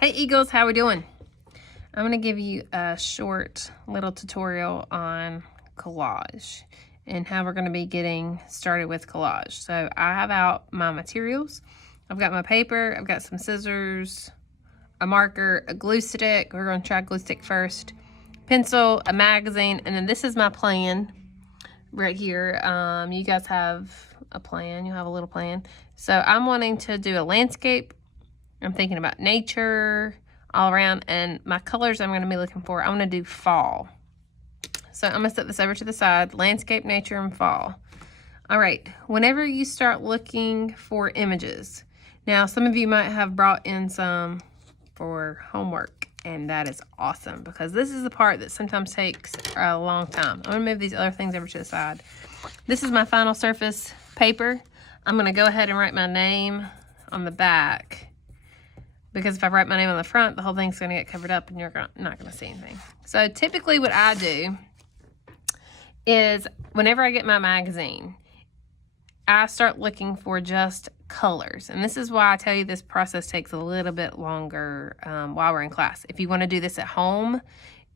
Hey Eagles, how we doing? I'm going to give you a short little tutorial on collage and how we're going to be getting started with collage. So I have out my materials. I've got my paper, I've got some scissors, a marker, a glue stick. We're going to try glue stick first. Pencil, a magazine, and then this is my plan right here. You guys have a plan. You have a little plan. So I'm wanting to do a landscape. I'm thinking about nature all around, and my colors I'm going to be looking for, I'm going to do fall. So I'm going to set this over to the side, landscape, nature, and fall. All right, whenever you start looking for images, now some of you might have brought in some for homework, and that is awesome because this is the part that sometimes takes a long time. I'm going to move these other things over to the side. This is my final surface paper. I'm going to go ahead and write my name on the back, because if I write my name on the front, the whole thing's going to get covered up and you're not going to see anything. So typically what I do is whenever I get my magazine, I start looking for just colors. And this is why I tell you this process takes a little bit longer while we're in class. If you want to do this at home,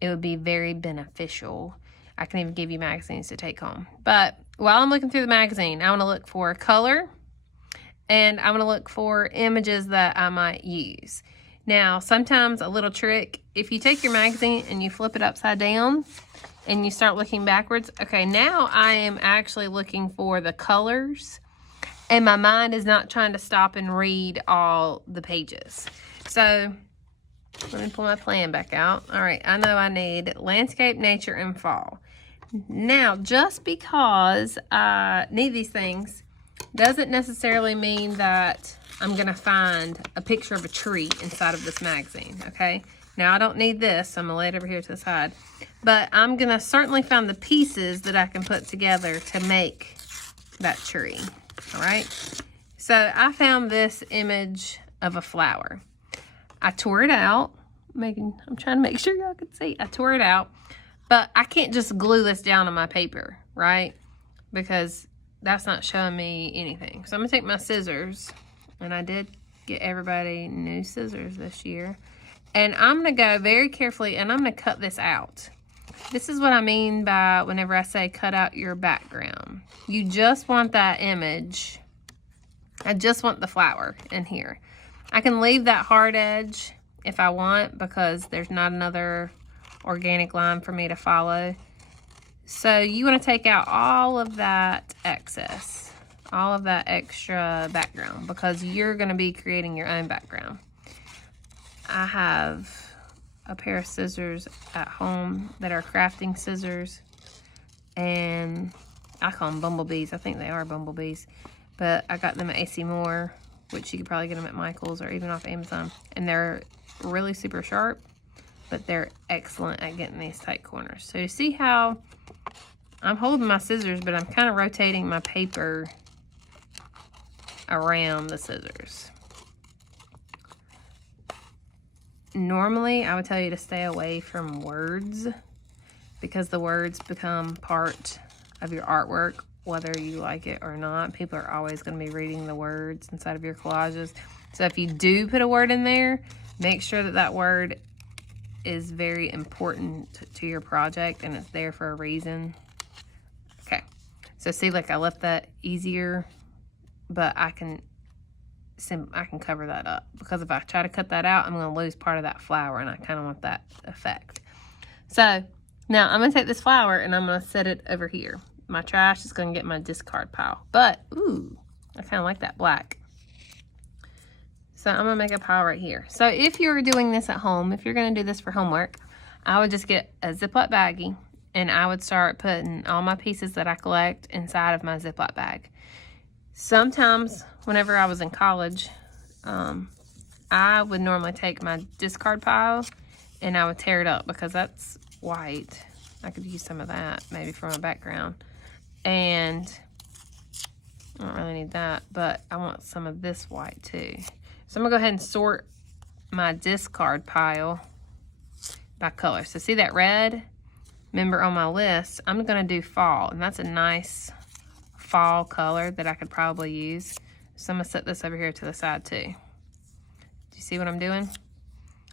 it would be very beneficial. I can even give you magazines to take home. But while I'm looking through the magazine, I want to look for color. And I'm going to look for images that I might use. Now, sometimes a little trick, if you take your magazine and you flip it upside down and you start looking backwards, okay, now I am actually looking for the colors and my mind is not trying to stop and read all the pages. So let me pull my plan back out. All right, I know I need landscape, nature, and fall. Now, just because I need these things doesn't necessarily mean that I'm going to find a picture of a tree inside of this magazine, okay? Now, I don't need this, so I'm going to lay it over here to the side. But I'm going to certainly find the pieces that I can put together to make that tree, all right? So I found this image of a flower. I tore it out. I'm trying to make sure y'all can see. I tore it out. But I can't just glue this down on my paper, right? Because that's not showing me anything. So I'm gonna take my scissors, and I did get everybody new scissors this year. And I'm gonna go very carefully and I'm gonna cut this out. This is what I mean by whenever I say cut out your background. You just want that image. I just want the flower in here. I can leave that hard edge if I want because there's not another organic line for me to follow. So you want to take out all of that excess, all of that extra background, because you're going to be creating your own background. I have a pair of scissors at home that are crafting scissors, and I call them bumblebees. I think they are bumblebees, but I got them at AC Moore, which you could probably get them at Michael's or even off Amazon, and they're really super sharp, but they're excellent at getting these tight corners. So you see how I'm holding my scissors, but I'm kind of rotating my paper around the scissors. Normally, I would tell you to stay away from words because the words become part of your artwork, whether you like it or not. People are always going to be reading the words inside of your collages. So if you do put a word in there, make sure that that word is very important to your project and it's there for a reason. Okay, so see, like I left that easier, but I can cover that up because if I try to cut that out, I'm going to lose part of that flower, and I kind of want that effect. So now I'm going to take this flower and I'm going to set it over here. My trash is going to get my discard pile, but ooh, I kind of like that black. So I'm going to make a pile right here. So if you're doing this at home, if you're going to do this for homework, I would just get a Ziploc baggie and I would start putting all my pieces that I collect inside of my Ziploc bag. Sometimes whenever I was in college, I would normally take my discard pile and I would tear it up because that's white. I could use some of that maybe for my background. And I don't really need that, but I want some of this white too. So I'm gonna go ahead and sort my discard pile by color. So see that red? Remember on my list, I'm gonna do fall, and that's a nice fall color that I could probably use. So I'm gonna set this over here to the side too. Do you see what I'm doing?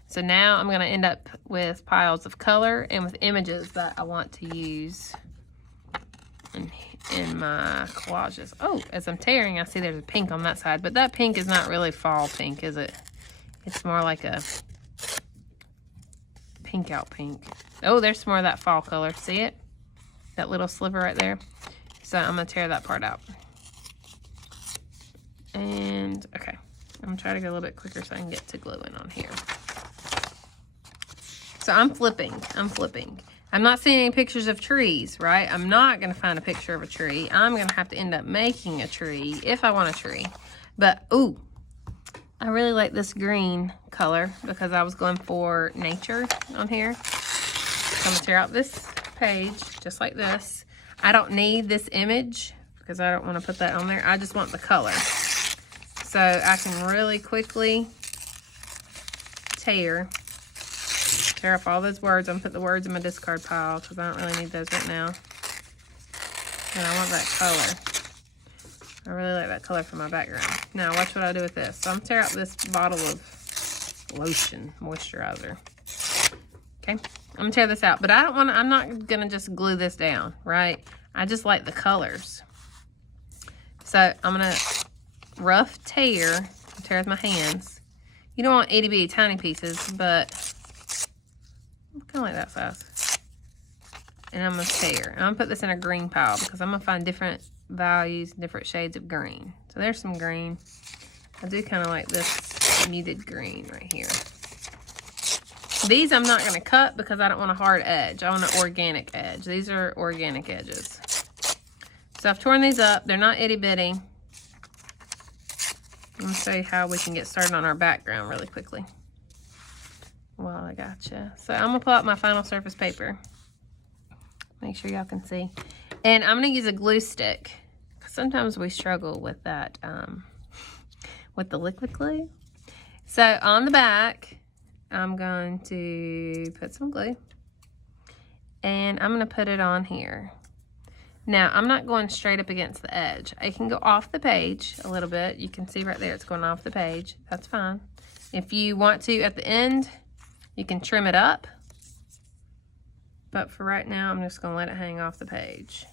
So now I'm going to end up with piles of color and with images that I want to use in my collages. Oh, as I'm tearing, I see there's a pink on that side, but that pink is not really fall pink, is it? It's more like a pink out pink. Oh, there's more of that fall color. See it? That little sliver right there. So I'm going to tear that part out. And, okay. I'm going to try to go a little bit quicker so I can get to gluing on here. So I'm flipping. I'm not seeing any pictures of trees, right? I'm not going to find a picture of a tree. I'm going to have to end up making a tree if I want a tree. But, ooh, I really like this green color because I was going for nature on here. So I'm going to tear out this page just like this. I don't need this image because I don't want to put that on there. I just want the color. So I can really quickly tear off all those words. I'm going to put the words in my discard pile because I don't really need those right now. And I want that color. I really like that color for my background. Now watch what I do with this. So I'm going to tear out this bottle of lotion, moisturizer. Okay, I'm going to tear this out. But I'm not going to just glue this down, right? I just like the colors. So I'm going to rough tear with my hands. You don't want itty bitty tiny pieces, but kind of like that size. And I'm going to tear. And I'm going to put this in a green pile because I'm going to find different values, different shades of green. So there's some green. I do kind of like this muted green right here. These I'm not going to cut because I don't want a hard edge. I want an organic edge. These are organic edges. So I've torn these up. They're not itty bitty. I'm going to show you how we can get started on our background really quickly. Well, I gotcha. So I'm going to pull out my final surface paper. Make sure y'all can see. And I'm going to use a glue stick. Sometimes we struggle with that, with the liquid glue. So on the back, I'm going to put some glue. And I'm going to put it on here. Now, I'm not going straight up against the edge. I can go off the page a little bit. You can see right there it's going off the page. That's fine. If you want to, at the end, you can trim it up. But for right now, I'm just going to let it hang off the page.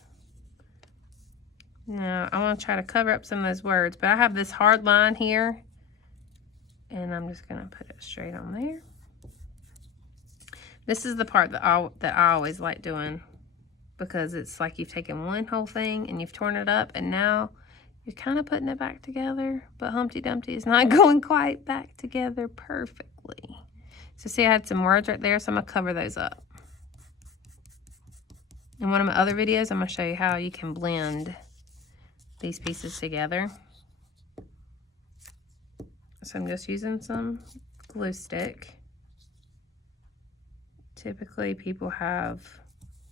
Now, I want to try to cover up some of those words, but I have this hard line here. And I'm just going to put it straight on there. This is the part that I always like doing, because it's like you've taken one whole thing and you've torn it up, and now you're kind of putting it back together, but Humpty Dumpty is not going quite back together perfectly. So see, I had some words right there, so I'm going to cover those up. In one of my other videos, I'm going to show you how you can blend these pieces together. So I'm just using some glue stick. Typically, people have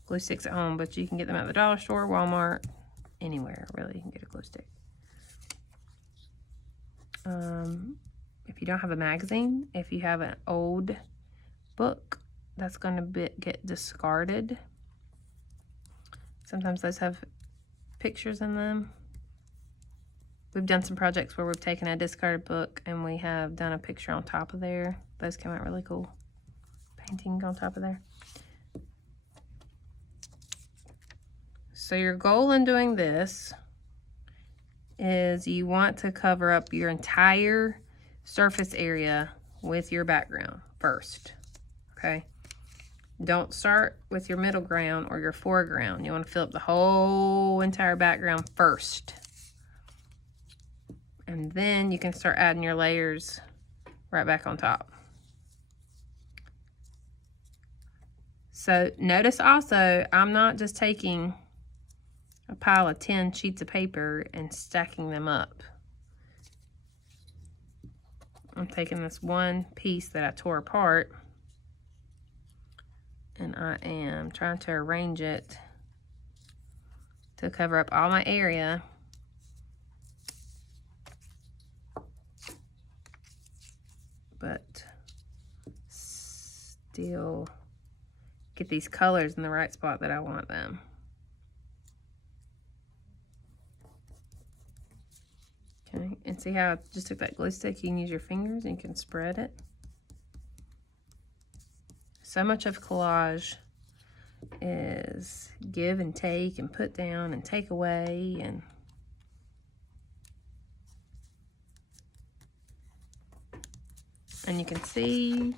glue sticks at home, but you can get them at the dollar store, Walmart, anywhere really you can get a glue stick. If you don't have a magazine, if you have an old book that's going to get discarded, sometimes those have pictures in them. We've done some projects where we've taken a discarded book and we have done a picture on top of there. Those came out really cool. Painting on top of there. So your goal in doing this is you want to cover up your entire surface area with your background first, okay? Don't start with your middle ground or your foreground. You want to fill up the whole entire background first. And then you can start adding your layers right back on top. So notice also, I'm not just taking a pile of 10 sheets of paper and stacking them up. I'm taking this one piece that I tore apart and I am trying to arrange it to cover up all my area. But still get these colors in the right spot that I want them. Okay, and see how I just took that glue stick? You can use your fingers and you can spread it. so much of collage is give and take and put down and take away, and you can see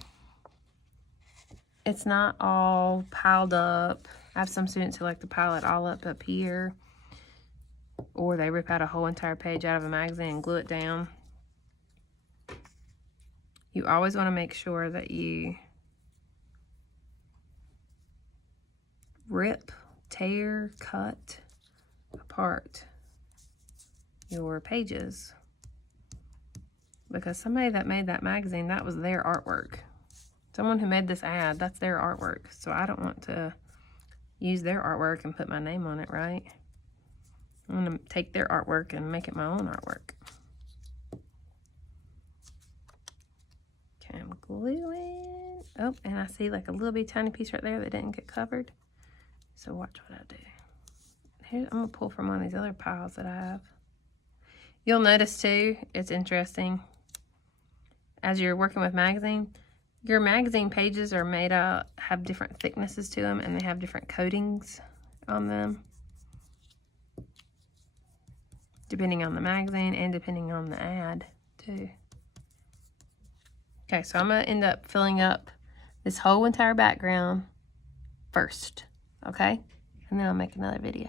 it's not all piled up. I have some students who like to pile it all up here, or they rip out a whole entire page out of a magazine and glue it down. You always want to make sure that you rip, tear, cut apart your pages, because somebody that made that magazine, that was their artwork. Someone who made this ad, that's their artwork. So I don't want to use their artwork and put my name on it, right? I'm going to take their artwork and make it my own artwork. Okay, I'm gluing. Oh, and I see like a little bit tiny piece right there that didn't get covered. So watch what I do. Here, I'm going to pull from one of these other piles that I have. You'll notice too, it's interesting, as you're working with magazine, your magazine pages are made out, have different thicknesses to them, and they have different coatings on them, depending on the magazine and depending on the ad too. Okay, so I'm going to end up filling up this whole entire background first, okay? And then I'll make another video.